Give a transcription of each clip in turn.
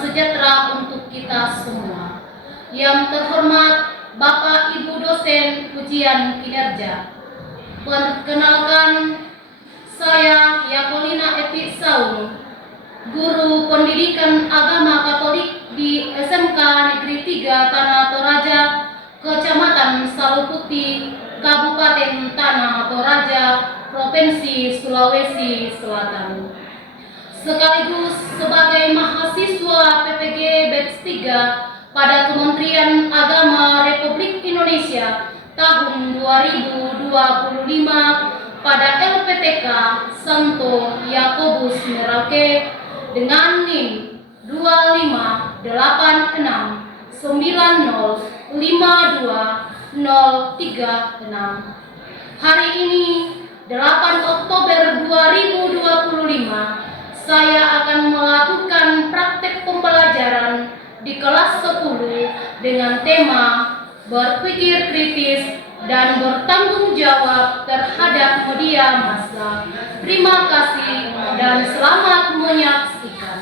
sejahtera untuk kita semua. Yang terhormat Bapak Ibu dosen ujian kinerja. Perkenalkan, saya Yakolina Epi Saung, guru pendidikan agama Katolik di SMK Negeri 3 Tanah Toraja, Kecamatan Saluputi, Kabupaten Tanah Toraja, Provinsi Sulawesi Selatan. Sekaligus sebagai mahasiswa PPG Batch 3 pada Kementerian Agama Republik Indonesia tahun 2025 pada LPTK Santo Yakobus Merauke dengan NIM 258905236. Hari ini 8 Oktober 2025 saya akan melakukan praktek pembelajaran di kelas 10 dengan tema berpikir kritis dan bertanggung jawab terhadap media massa. Terima kasih dan selamat menyaksikan.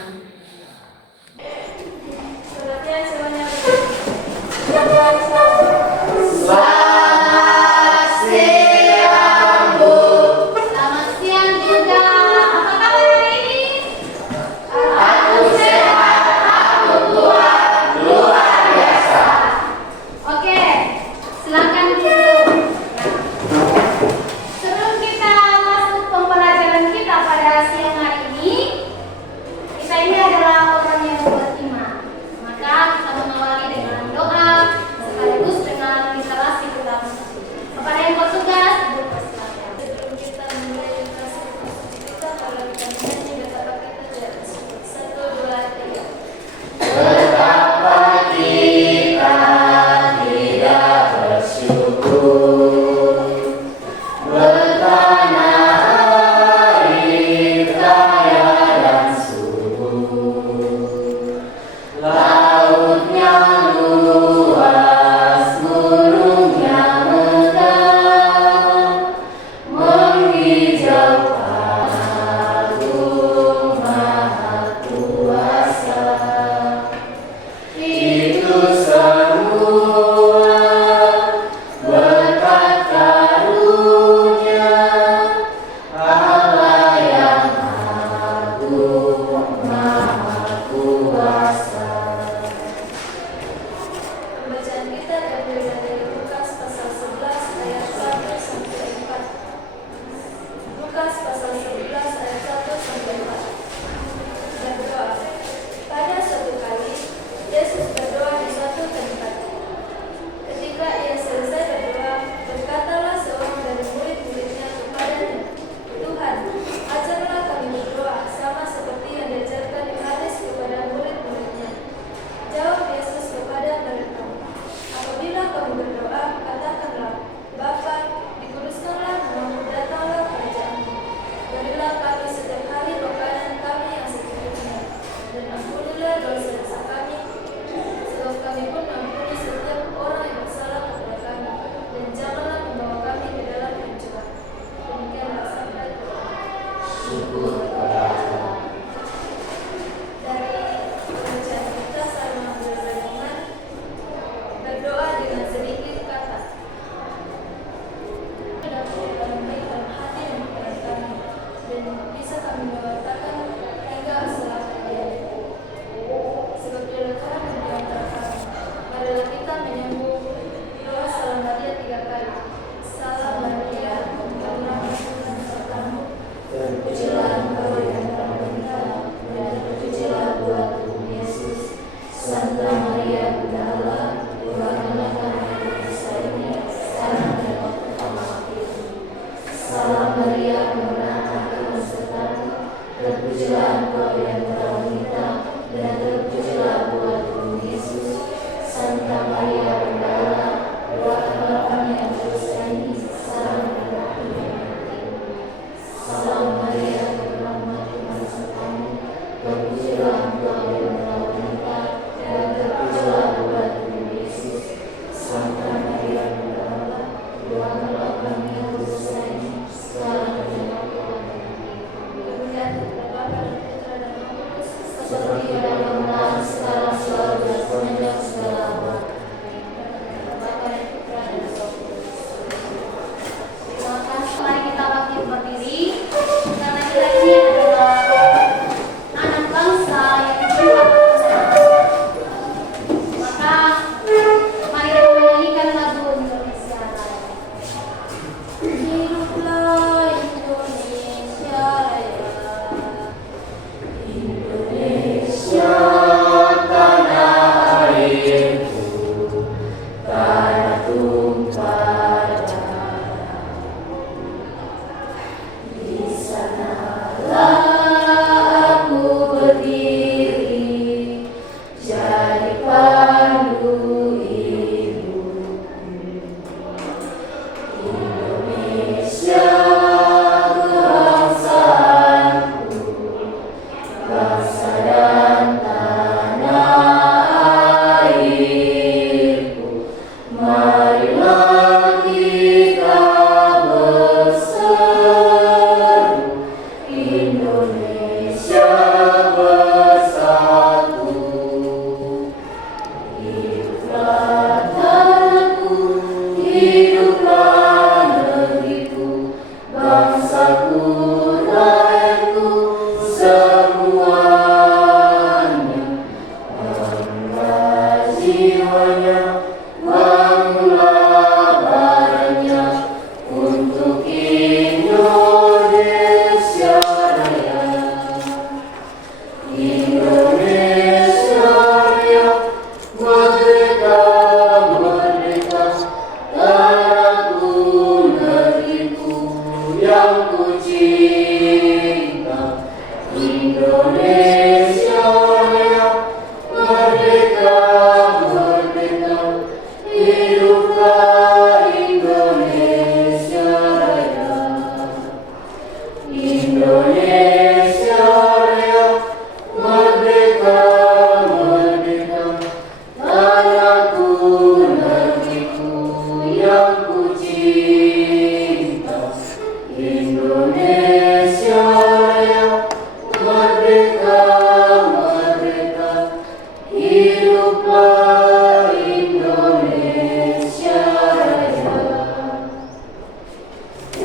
Hiduplah Indonesia Raya.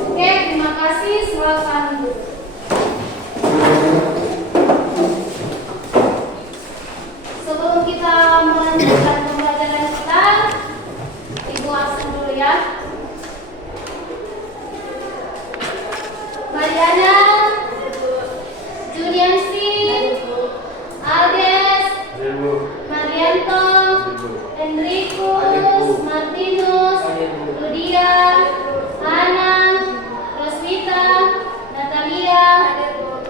Oke, terima kasih. Silakan duduk. Sebelum kita melanjutkan pembelajaran kita, Ibu absen dulu ya. Mariana, Juliansi, Aldes, Marianto, Enricus, Martinus, Ludia, Ana, Roswita, Natalia,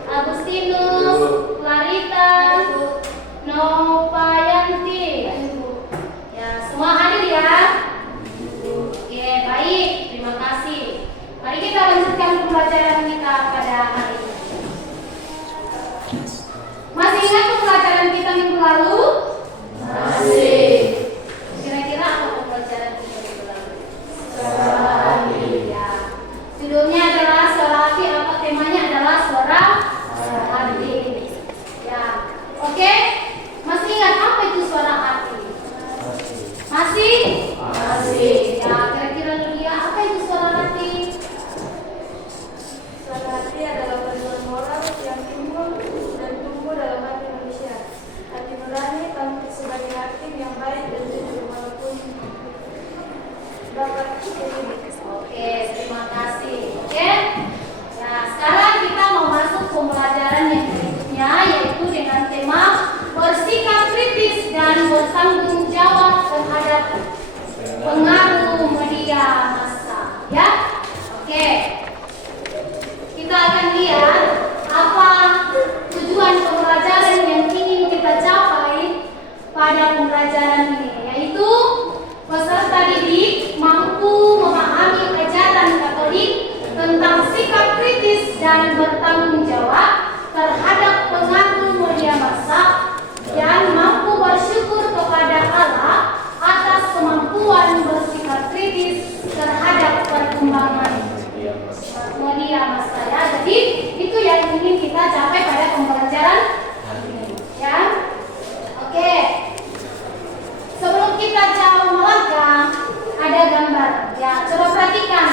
Agustinus, Clarita, Novayanti. Ya, semua hadir ya. Oke, baik. Terima kasih. Mari kita lanjutkan pembelajaran kita pada hari ini. Masih ingat pembelajaran kita minggu lalu? Masih. Kira-kira apa pembelajaran kita minggu lalu? Suara hati. Ya. Judulnya adalah suara hati, apa temanya adalah suara hati. Ya. Oke. Masih ingat apa itu suara hati? Masih? Masih. Ya, kira-kira Lydia, apa itu suara hati? Suara hati adalah panduan moral yang timbul dan tumbuh dalam hati manusia. Hati nurani tampil sebagai hakim yang baik dan jujur walaupun dapat dididik. Oke, terima kasih. Oke. Nah, sekarang kita mau masuk pembelajaran yang berikutnya, yaitu dengan tema bersikap kritis dan bertanggung jawab terhadap pengaruh media massa. Ya, oke. Kita akan lihat apa tujuan pembelajaran yang ingin kita capai pada pembelajaran ini, yaitu peserta didik mampu memahami ajaran Katolik tentang sikap kritis dan bertanggung jawab terhadap pengaruh media massa dan mampu bersyukur kepada Allah atas kemampuan bersikap kritis terhadap perkembangan media massa ya. Jadi itu yang ingin kita capai pada pembelajaran ini ya. Oke. Sebelum kita jauh melangkah, ada gambar. Ya, coba perhatikan.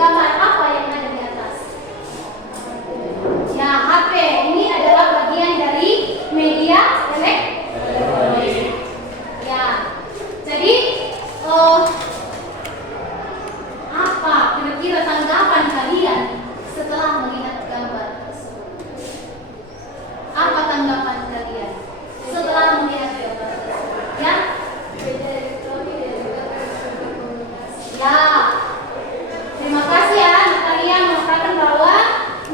Gambar apa yang ada di atas? Ya, HP. Ini adalah bagian dari media elektronik. Ya. Jadi, apa kira-kira tanggapan kalian setelah melihat gambar tersebut? Apa tanggapan kalian setelah melihat gambar tersebut? Ya? Media elektronik dan juga komunikasi. Ya. Terima kasih ya, Natalia mengatakan bahwa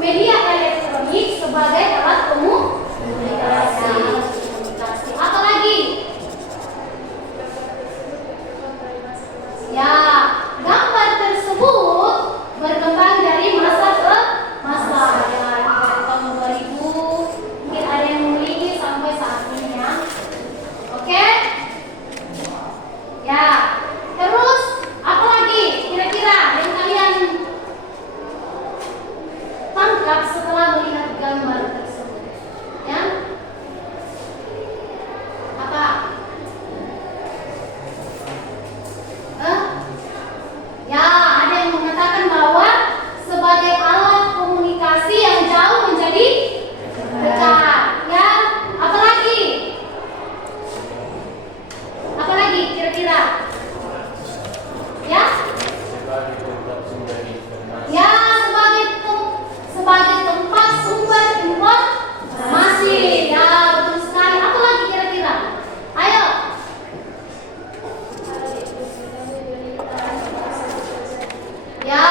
media elektronik sebagai alat komunikasi. Apa lagi? Ya, gambar tersebut berkembang dari masa ke masa ya, dari tahun 2000 mungkin ada yang memiliki sampai saat ini ya. Oke? Ya. Terus apa lagi kira-kira yang kalian tangkap setelah melihat gambar tersebut? Ya? Apa? Ya, ada yang mengatakan bahwa sebagai alat komunikasi yang jauh menjadi dekat. Ya, apalagi? Apalagi kira-kira? Ya? Ya, sebagai tempat sumber informasi. Ya, betul sekali. Apalagi kira-kira? Ayo. Ya,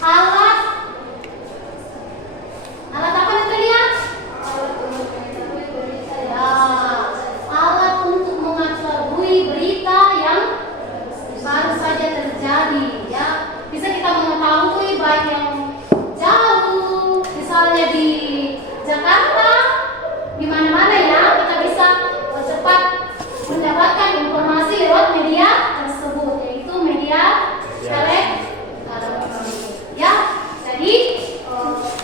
alat apa Natalia? Ya, alat untuk mengetahui berita yang baru saja terjadi. Ya, bisa kita mengetahui baik yang jauh, misalnya di Jakarta, di mana-mana ya, kita bisa cepat mendapatkan informasi lewat media tersebut, yaitu media elektronik. Ya, jadi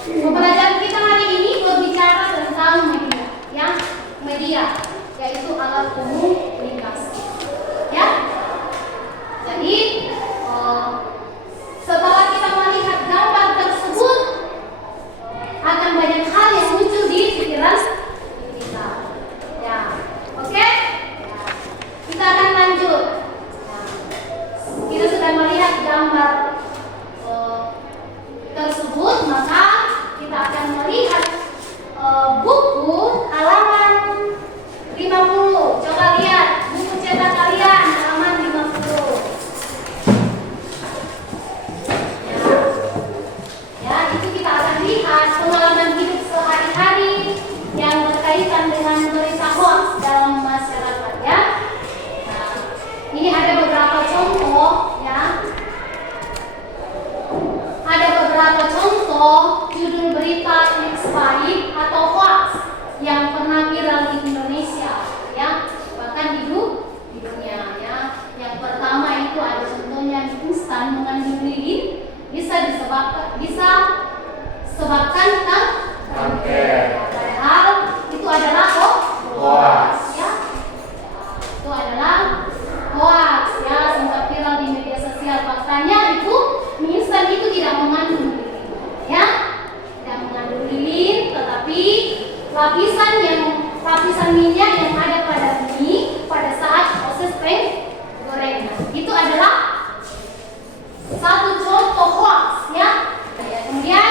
pembelajaran kita hari ini berbicara tentang media, ya, media. berkaitan dengan berita hoax dalam masyarakat ya. Nah, ini ada beberapa contoh ya. Ada beberapa contoh judul berita clickbait atau hoax yang pernah viral di Indonesia ya, bahkan di dunia ya. Yang pertama itu ada contohnya mie instan mengandung lilin bisa sebabkan kanker. Padahal itu adalah hoax ya. Itu adalah hoax ya, sempat viral di media sosial. Faktanya itu mie instan itu tidak mengandung lilin ya, tidak mengandung lilin, tetapi lapisan minyak yang ada pada mie pada saat proses penggorengan itu adalah satu contoh hoax ya. Kemudian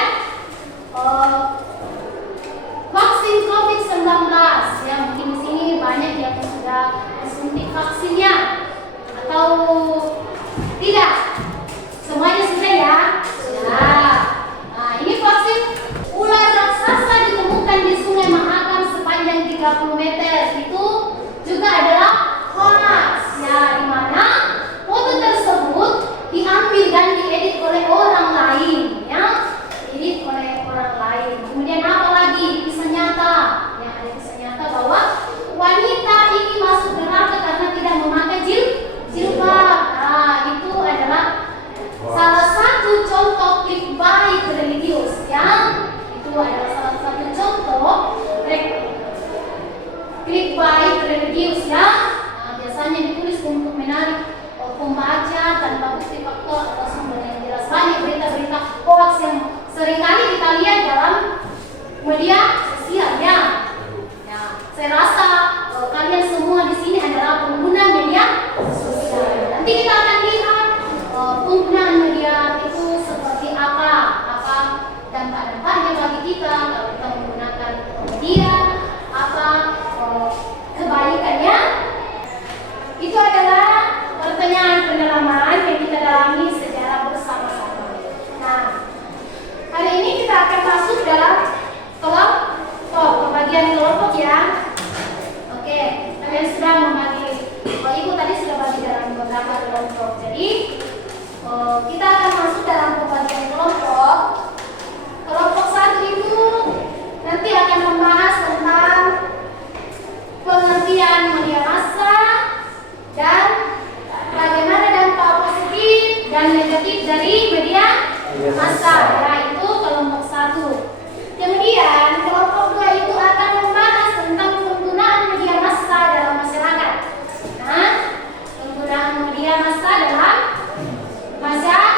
vaksin COVID-19 ya, mungkin di sini banyak yang sudah disuntik vaksinnya atau tidak? Semuanya sudah ya? Sudah. Nah, ini vaksin ular raksasa ditemukan di Sungai Mahakam sepanjang 30 meter itu juga adalah hoax ya, di mana foto tersebut diambil dan diedit oleh orang lain ya, diedit oleh orang lain. Kemudian apa lagi? Kisah nyata ya, ada kisah nyata bahwa wanita ini masuk neraka karena tidak memakai jilbab. Nah, itu adalah salah satu contoh clickbait religius ya. Itu adalah salah satu contoh clickbait religius ya. Nah, biasanya ditulis untuk menarik pembaca tanpa bukti faktual atau sumber yang jelas. Banyak berita-berita hoax yang seringkali kita lihat dalam media sosial ya. Ya, saya rasa kalian semua di sini adalah pengguna media sosial. Nanti kita akan lihat penggunaan media itu seperti apa dampak-dampaknya bagi kita kalau kita menggunakan media, apa kebaikannya. Itu adalah pertanyaan pendalaman yang kita dalami secara bersama-sama. Nah, hari ini kita akan masuk dalam bagian kelompok ya. Oke, kalian sudah membagi. Ibu tadi sudah bagi dalam beberapa kelompok. Jadi kita akan masuk dalam pembagian kelompok. Kelompok 1 itu nanti akan membahas tentang pengertian media massa dan bagaimana dampak positif dan negatif dari media massa. Ya, itu kelompok 1. Kemudian kelompok 2 itu akan membahas tentang penggunaan media massa dalam masyarakat. Nah, penggunaan media massa dalam masyarakat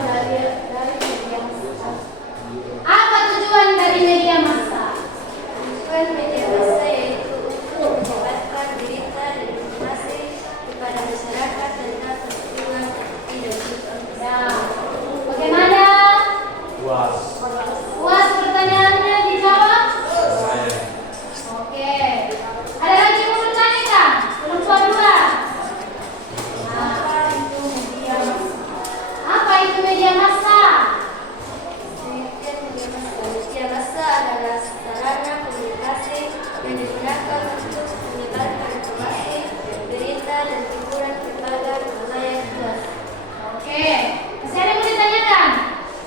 dari media massa. Apa tujuan dari media massa? Tujuan media massa yaitu untuk menyebarkan berita dan informasi kepada masyarakat tentang peristiwa terkini dan situasi. Ya. Bagaimana? Puas. Puas pertanyaannya dijawab? Oke. Ada lagi yang mau bertanya? Belum dua. Apa itu media massa? Apa itu media massa? Pengertian media massa adalah sarana komunikasi yang digunakan untuk menyebarkan informasi, berita, dan hiburan kepada khalayak luas. Oke. Masih ada yang mau ditanyakan?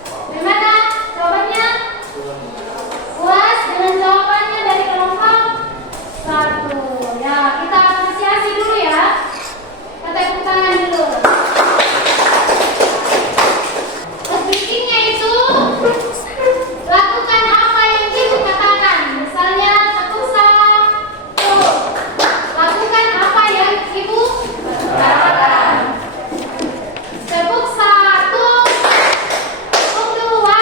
Bagaimana jawabannya? Puas dengan jawabannya dari kelompok 1. Ya, kita apresiasi dulu ya. Kita tepuk tangan dulu. Speakingnya itu lakukan apa yang ibu katakan. Misalnya tepuk satu. Lakukan apa yang ibu katakan. Tepuk satu. Tepuk dua.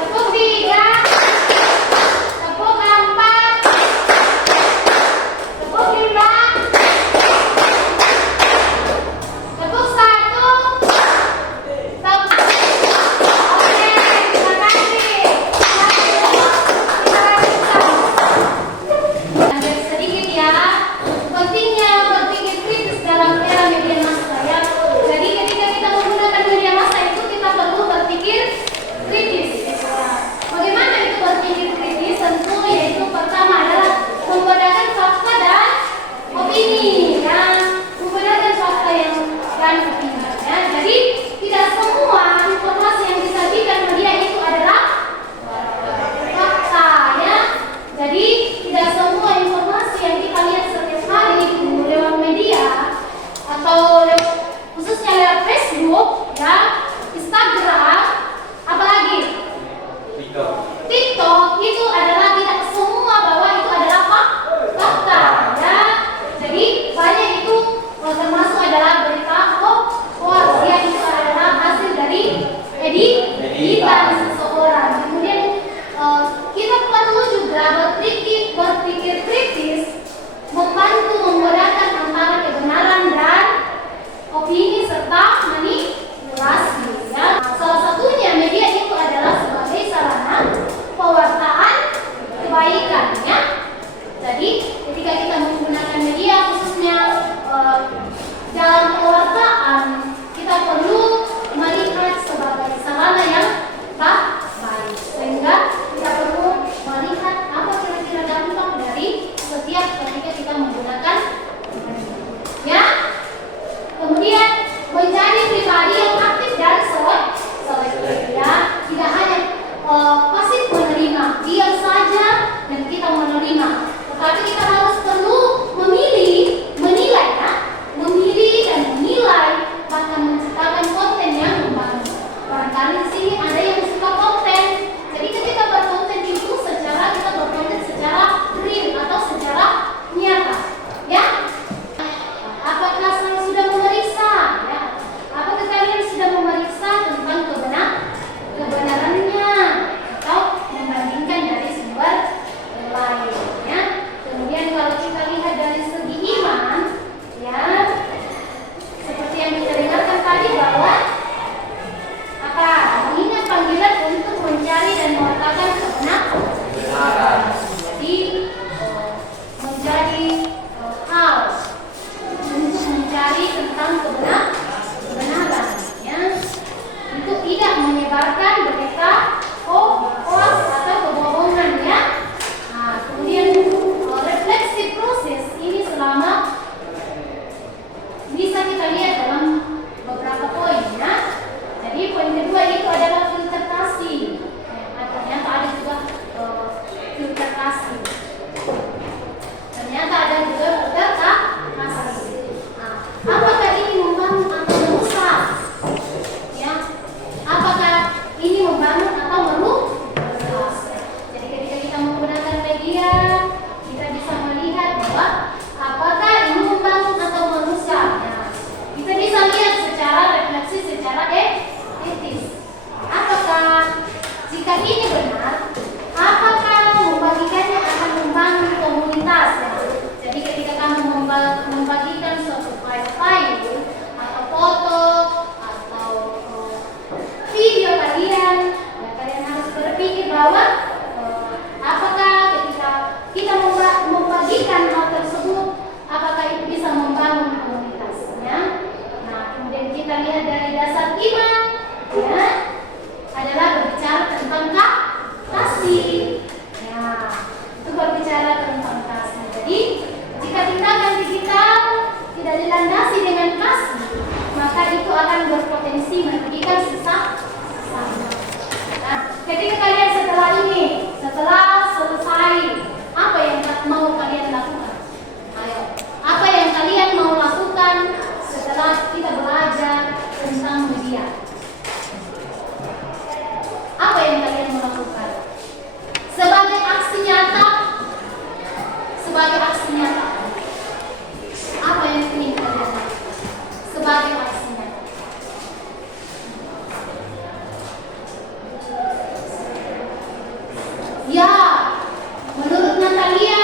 Tepuk tiga. Tepuk empat. Tepuk lima. Tepuk satu. Tepuk. Oke, terima kasih. Lanjut sedikit ya. Pentingnya berpikir kritis dalam era media massa ya. Jadi ketika kita menggunakan media massa itu kita perlu berpikir kritis. Bagaimana itu berpikir kritis? Tentu yaitu pertama adalah membedakan fakta dan opini ya. Membedakan fakta dan opini ya. Jadi tidak semua informasi yang disajikan media itu adalah fakta ya. Jadi tidak semua informasi yang kita lihat setiap hari itu lewat media atau khususnya lewat Facebook ya, Instagram, apalagi TikTok itu adalah tidak semua bahwa itu adalah fakta ya. Jadi banyak itu termasuk adalah berita hoax ya, itu adalah hasil dari editan seseorang. Kemudian kita perlu juga berpikir kritis, membantu membedakan antara kebenaran dan opini serta manipulasi ya. Salah satunya media itu adalah sebagai sarana pewartaan kebaikan ya. Jadi ketika kita menggunakan media khususnya dalam pewartaan, kita perlu melihat sebagai sarana yang baik, sehingga kita perlu melihat apa kira-kira dampak dari setiap ketika kita menggunakan ya. Kemudian menjadi pribadi yang aktif dan selektif ya. Tidak hanya pasif menerima, diam saja dan kita menerima, tetapi kita harus perlu menilai ya, memilih dan menilai, bahkan menciptakan konten yang membangun. Barangkali di sini ada yang suka konten, jadi ketika berkonten itu kita berkonten secara real atau secara nyata ya. Apakah saya sudah memeriksa ya? Apakah kalian sudah memeriksa tentang kebenarannya atau membandingkan dari sumber lain ya? Kemudian kalau kita lihat dari segi iman ya, seperti yang kita dengarkan tadi bahwa ingat panggilan untuk mencari dan mewartakan kebenaran. Jadi menjadi hal untuk mencari tentang kebenaran ya. Untuk tidak menyebarkan berita hoax atau kebohongan ya. Nah, kemudian refleksi proses ini selama bisa kita lihat dalam beberapa poin ya. Jadi poin kedua itu adalah filtrasi. Ternyata ada juga filtrasi. Ternyata ada juga filtrasi. Apakah ini membangun atau merusak? Ya. Apakah ini membangun atau merusak? Jadi ketika kita menggunakan media, kita bisa melihat bahwa apakah ini membangun atau merusak. Ya. Kita bisa lihat secara refleksi, secara Ya, menurut Natalia,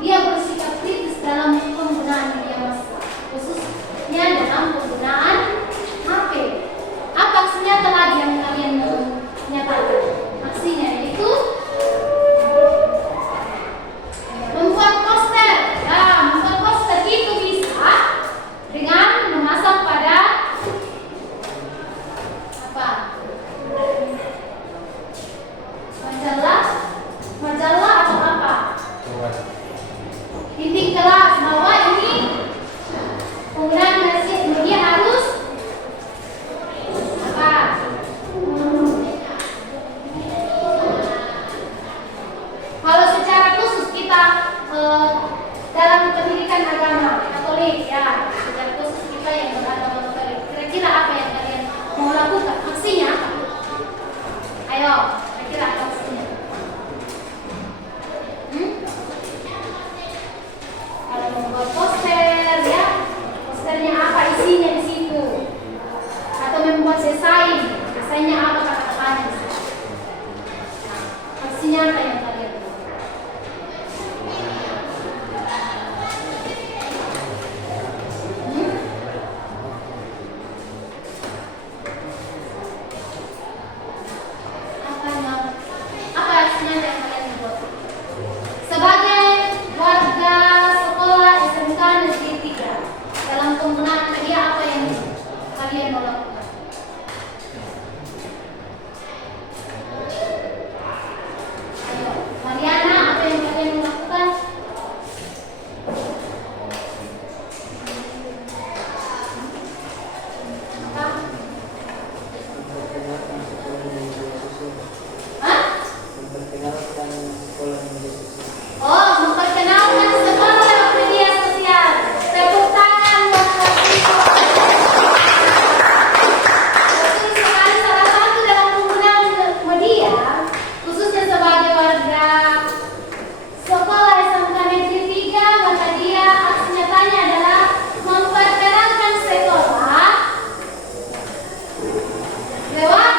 dia bersikap kritis dalam penggunaan media massa, khususnya dalam penggunaan HP. Apa aksi nyata lagi yang kalian menyatakan? Aksinya yaitu membuat poster. Ya, membuat poster itu bisa dengan memasang pada apa? Majalah atau apa? Dinding kelas bahwa ini penggunaan media harus apa? Kalau secara khusus kita dalam pendidikan agama Katolik ya, secara khusus kita yang beragama Katolik, kira-kira apa yang kalian mau lakukan? Aksinya apa? Ayo, kira-kira apa aksinya? Kalau membuat poster ya, posternya apa isinya di situ? Atau membuat desain, desainnya apa kata-katanya? Aksinya apa yang kalian lakukan? Apa aksinya yang kalian buat? Sebagai warga sekolah SMK Negeri 3, dalam penggunaan media apa yang kalian mau lakukan? Ayo, Mariana, apa yang kalian mau lakukan? Apa? Hah? Oh, memperkenalkan sekolah lewat media sosial. Tepuk tangan buat siswa. Betul sekali, salah satu dalam penggunaan media, khususnya sebagai warga sekolah SMK Negeri 3, maka dia aksi nyatanya adalah memperkenalkan sekolah lewat.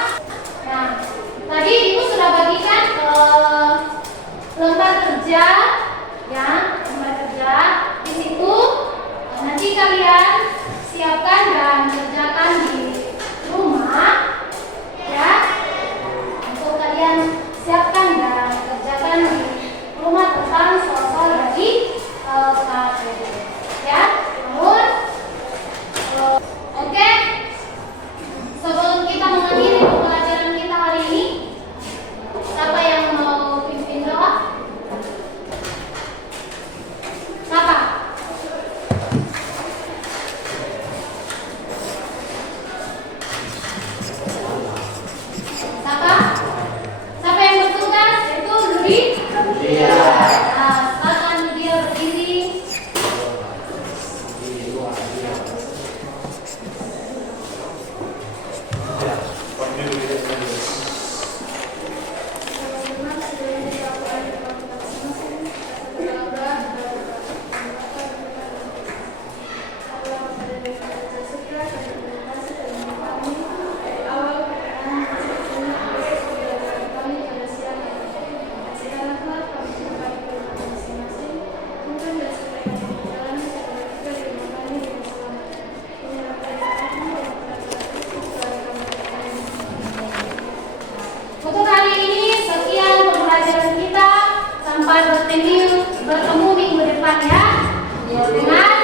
Nah, tadi ibu sudah bagikan lembar kerja, ya, lembar kerja. Di situ nanti kalian siapkan dan kerjakan di rumah, ya. Untuk kalian siapkan dan kerjakan di rumah tentang soal-soal dari KPD, ya. Namun, oke. Sebelum kita mengakhiri pembelajaran kita hari ini, siapa yang mau pimpin doa? Siapa? Siapa? Siapa yang bertugas? Itu Ludi? Iya. Nah, silakan dia berdiri. Untuk hari ini sekian pembelajaran kita, sampai bertemu minggu depan ya. Dengan